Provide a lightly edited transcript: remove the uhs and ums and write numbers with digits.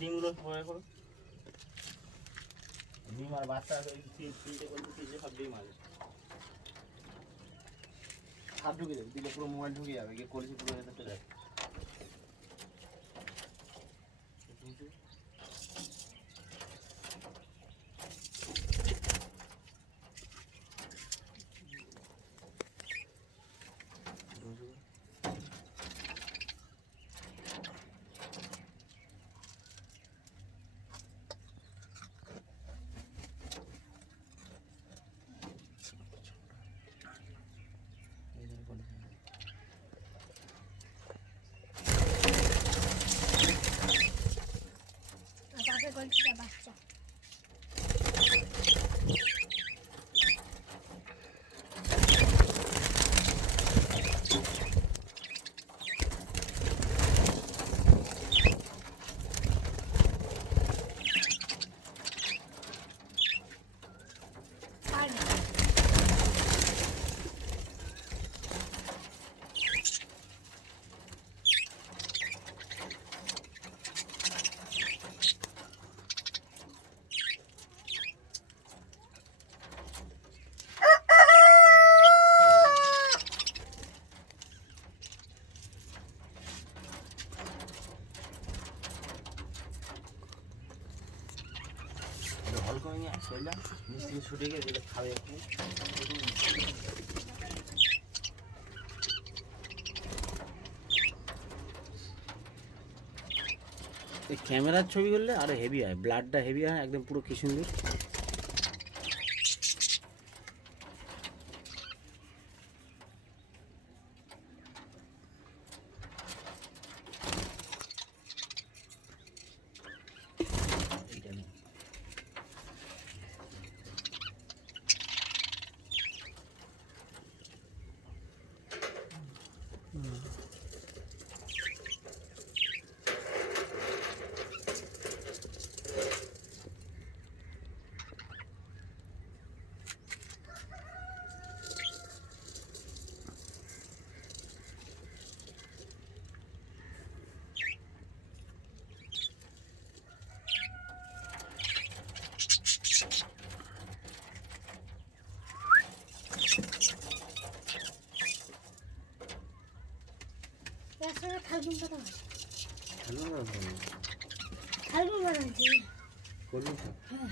ডিমগুলো পরে করো। ডিম আর বাচ্চা তিনটে করতে সব ডিম আছে। হাত ঢুকে যাবে, দিলে পুরো মোবাইল ঢুকে যাবে, গিয়ে কলেজে পুরো ভেতর চলে যাবে। বাচ্চা হল করে নিয়ে আসলে মিষ্টি ছুটে গিয়ে যেটা খাবে একটু। এই ক্যামেরার ছবি করলে আরো হেভি হয়, ব্লাডটা হেভি হয় একদম পুরো কি সুন্দর। খালগুন পাতা ভালো খালগুন বানাচ্ছি করবি তো? হ্যাঁ